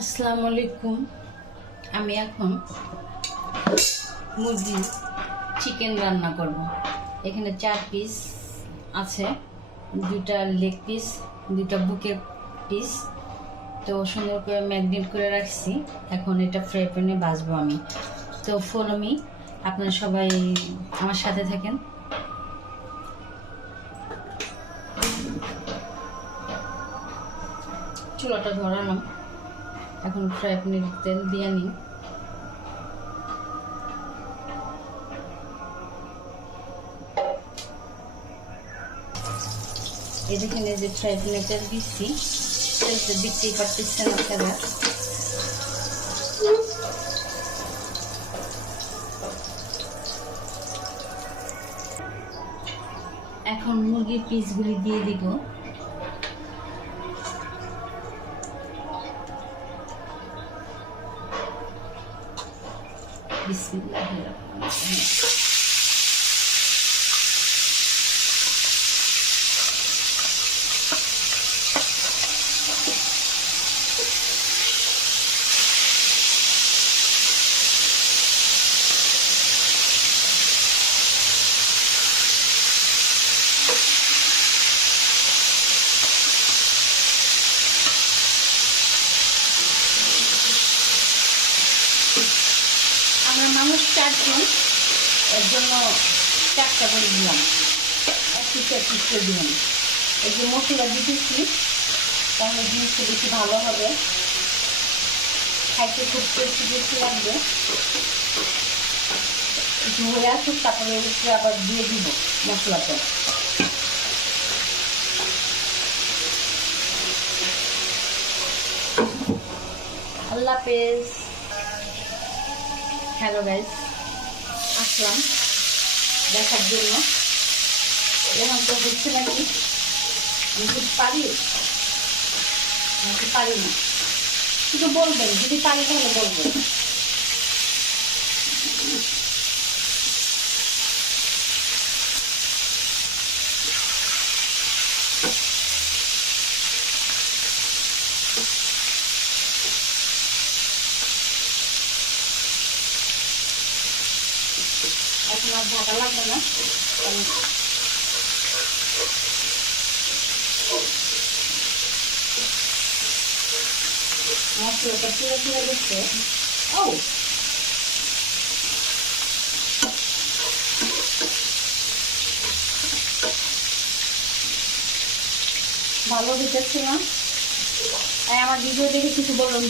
আসসালামু আলাইকুম। আমি এখন মুরগি চিকেন রান্না করব। এখানে 4 পিস আছে, 2টা লেগ পিস, 2টা বুকের পিস। তো সুন্দর করে ম্যারিনেট করে রাখছি। এখন এটা ফ্রাই প্যানে ভাজবো আমি। তো ফলো মি, আপনারা সবাই আমার সাথে থাকেন। চুলাটা ধরালাম, এখন ফ্রাই প্যানে তেল দিয়ে নিই। এই দেখেন, এই যে ফ্রাই প্যানে তেল দিচ্ছি, তেলটা দেখতেই পারতেছেন আপনারা। এখন মুরগির পিসগুলি দিয়ে দিব। বিসমিল্লাহির রহমানির রহিম। আমরা মানুষ 4 জন, এর জন্য 4টা করে দিলাম, এক পিস করে দিলাম। এই যে মশলা দিতেছি, তাহলে জিনিসটা বেশি ভালো হবে, খাইতে খুব টেস্টি লাগবে। একটু হয়ে আসুক, তারপরে উপরে আবার দিয়ে দিব মশলাটা। আল্লাহ হাফেজ। হ্যালো গাইস, আসলাম দেখার জন্য। এখন তো হচ্ছে নাকি, আমি কি পারি নাকি পারি না, কিন্তু বলবেন, যদি পারি তাহলে বলবেন। এখন আর ঢাকা লাগবে না, মশলাটা পুরো দিচ্ছে। ও ভালো দিতেছি না, আমার ভিডিও দেখে কিছু বলুন।